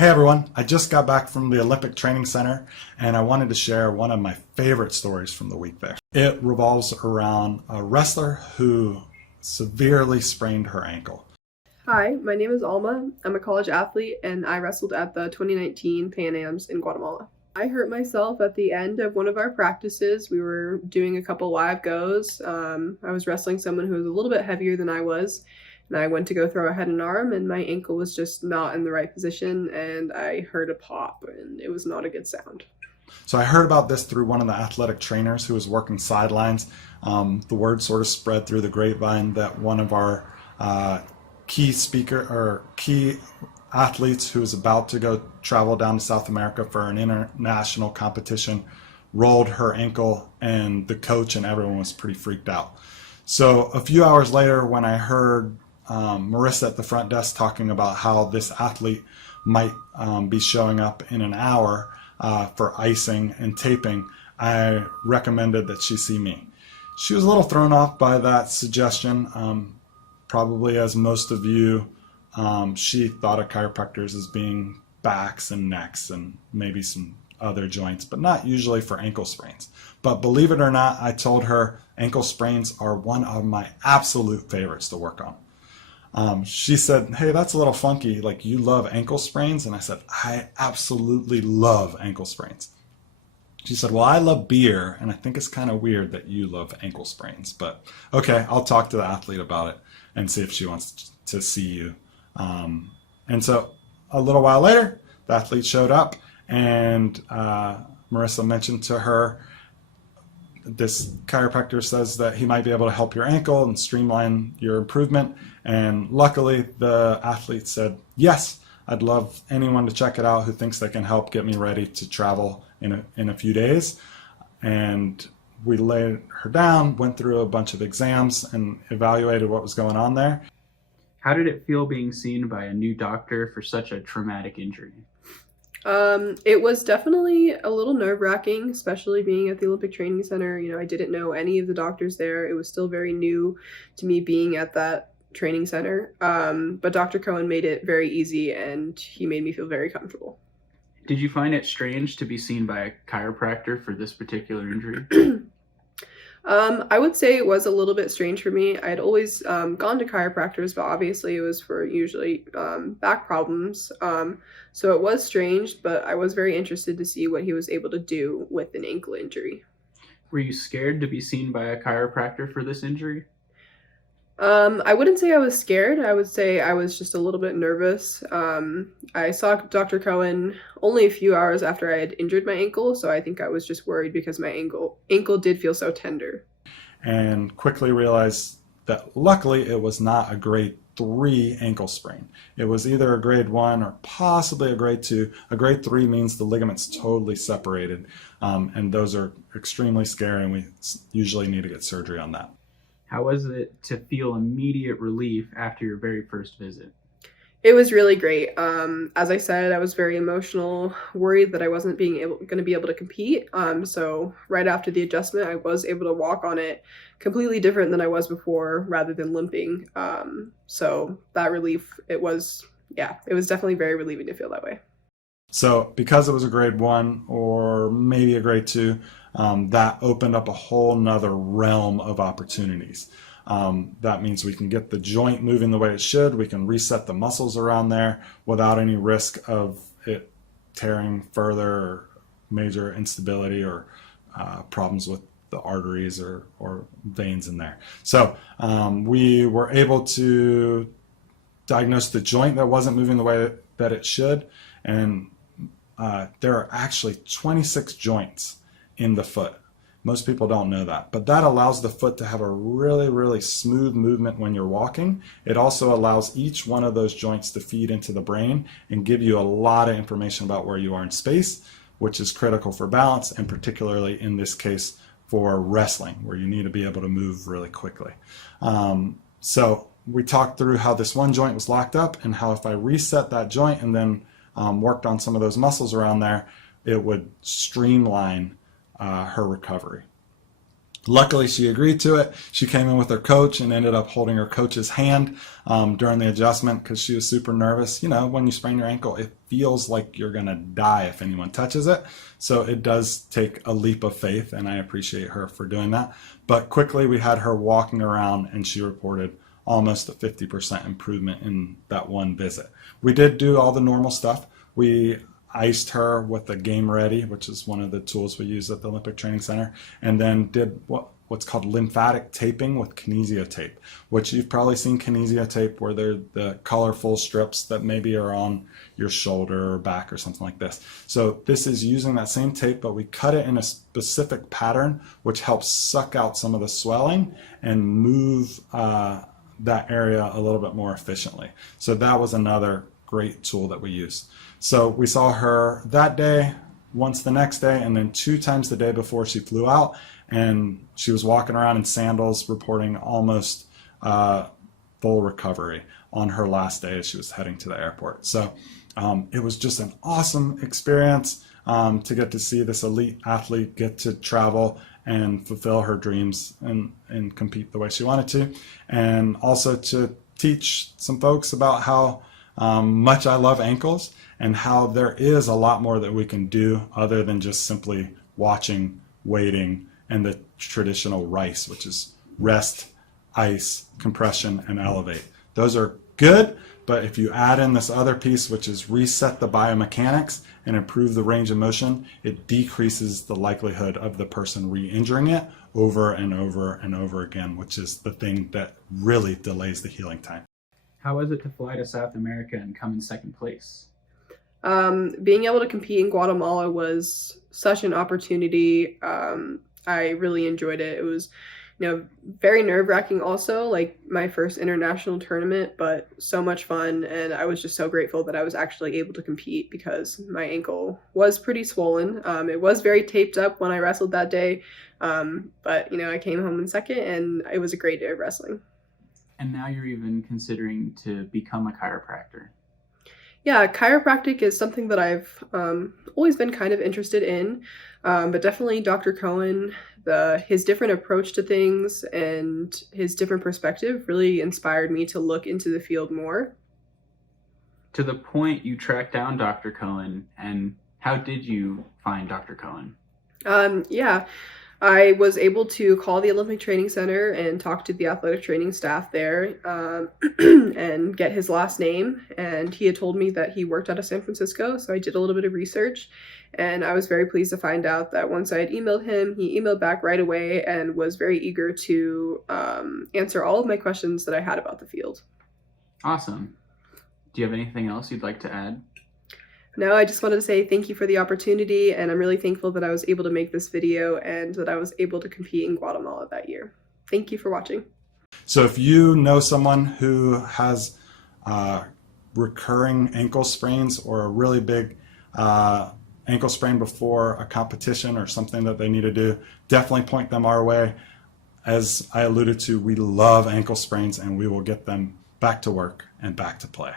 Hey everyone, I just got back from the Olympic Training Center and I wanted to share one of my favorite stories from the week there. It revolves around a wrestler who severely sprained her ankle. Hi, my name is Alma. I'm a college athlete and I wrestled at the 2019 Pan Ams in Guatemala. I hurt myself at the end of one of our practices. We were doing a couple live goes. I was wrestling someone who was a little bit heavier than I was, and I went to go throw a head and arm, and my ankle was just not in the right position, and I heard a pop, and it was not a good sound. So I heard about this through one of the athletic trainers who was working sidelines. The word sort of spread through the grapevine that one of our key athletes who was about to go travel down to South America for an international competition rolled her ankle, and the coach and everyone was pretty freaked out. So a few hours later, when I heard Marissa at the front desk talking about how this athlete might be showing up in an hour for icing and taping, I recommended that she see me. She was a little thrown off by that suggestion. Probably as most of you, she thought of chiropractors as being backs and necks and maybe some other joints, but not usually for ankle sprains. But believe it or not, I told her ankle sprains are one of my absolute favorites to work on. She said, "Hey, that's a little funky, like you love ankle sprains?" And I said, "I absolutely love ankle sprains." She said, "Well, I love beer, and I think it's kind of weird that you love ankle sprains, but okay, I'll talk to the athlete about it and see if she wants to see you." And so a little while later, the athlete showed up, and Marissa mentioned to her, this chiropractor says that he might be able to help your ankle and streamline your improvement. And luckily, the athlete said, "Yes, I'd love anyone to check it out who thinks they can help get me ready to travel in a few days." And we laid her down, went through a bunch of exams, and evaluated what was going on there. How did it feel being seen by a new doctor for such a traumatic injury? It was definitely a little nerve-wracking, especially being at the Olympic Training Center. I didn't know any of the doctors there. It was still very new to me being at that training center. But Dr. Cohen made it very easy, and he made me feel very comfortable. Did you find it strange to be seen by a chiropractor for this particular injury? I would say it was a little bit strange for me. I had always gone to chiropractors, but obviously it was for usually back problems. So it was strange, but I was very interested to see what he was able to do with an ankle injury. Were you scared to be seen by a chiropractor for this injury? I wouldn't say I was scared. I would say I was just a little bit nervous. I saw Dr. Cohen only a few hours after I had injured my ankle, so I think I was just worried because my ankle did feel so tender. And quickly realized that luckily it was not a grade 3 ankle sprain. It was either a grade 1 or possibly a grade 2. A grade 3 means the ligament's totally separated, and those are extremely scary, and we usually need to get surgery on that. How was it to feel immediate relief after your very first visit? It was really great. As I said, I was very emotional, worried that I wasn't going to be able to compete. So right after the adjustment, I was able to walk on it completely different than I was before, rather than limping. So that relief, it was definitely very relieving to feel that way. So because it was a grade 1 or maybe a grade 2, that opened up a whole nother realm of opportunities. That means we can get the joint moving the way it should. We can reset the muscles around there without any risk of it tearing further, or major instability, or problems with the arteries or veins in there. So we were able to diagnose the joint that wasn't moving the way that it should, and there are actually 26 joints in the foot. Most people don't know that, but that allows the foot to have a really, really smooth movement when you're walking. It also allows each one of those joints to feed into the brain and give you a lot of information about where you are in space, which is critical for balance, and particularly in this case for wrestling, where you need to be able to move really quickly. So we talked through how this one joint was locked up, and how if I reset that joint and then worked on some of those muscles around there, it would streamline her recovery. Luckily, she agreed to it. She came in with her coach and ended up holding her coach's hand during the adjustment because she was super nervous. You know, when you sprain your ankle, it feels like you're going to die if anyone touches it. So it does take a leap of faith, and I appreciate her for doing that. But quickly, we had her walking around, and she reported almost a 50% improvement in that one visit. We did do all the normal stuff. We iced her with the Game Ready, which is one of the tools we use at the Olympic Training Center, and then did what's called lymphatic taping with kinesio tape, which you've probably seen kinesio tape where they're the colorful strips that maybe are on your shoulder or back or something like this. So this is using that same tape, but we cut it in a specific pattern, which helps suck out some of the swelling and move that area a little bit more efficiently. So that was another great tool that we used. So we saw her that day, once the next day, and then 2 times the day before she flew out, and she was walking around in sandals reporting almost full recovery on her last day as she was heading to the airport. So it was just an awesome experience to get to see this elite athlete get to travel and fulfill her dreams and compete the way she wanted to, and also to teach some folks about how much I love ankles and how there is a lot more that we can do other than just simply watching, waiting, and the traditional RICE, which is rest, ice, compression, and elevate. Those are good, but if you add in this other piece, which is reset the biomechanics and improve the range of motion, it decreases the likelihood of the person re-injuring it over and over and over again, which is the thing that really delays the healing time. How was it to fly to South America and come in second place? Being able to compete in Guatemala was such an opportunity. I really enjoyed it. It was, very nerve-wracking also, like my first international tournament, but so much fun. And I was just so grateful that I was actually able to compete because my ankle was pretty swollen. It was very taped up when I wrestled that day. But, I came home in second, and it was a great day of wrestling. And now you're even considering to become a chiropractor. Yeah, chiropractic is something that I've always been kind of interested in, but definitely Dr. Cohen, his different approach to things and his different perspective really inspired me to look into the field more. To the point you tracked down Dr. Cohen, and how did you find Dr. Cohen? Yeah, I was able to call the Olympic Training Center and talk to the athletic training staff there and get his last name. And he had told me that he worked out of San Francisco, so I did a little bit of research. And I was very pleased to find out that once I had emailed him, he emailed back right away and was very eager to answer all of my questions that I had about the field. Awesome. Do you have anything else you'd like to add? No, I just wanted to say thank you for the opportunity, and I'm really thankful that I was able to make this video and that I was able to compete in Guatemala that year. Thank you for watching. So if you know someone who has recurring ankle sprains or a really big ankle sprain before a competition or something that they need to do, definitely point them our way. As I alluded to, we love ankle sprains, and we will get them back to work and back to play.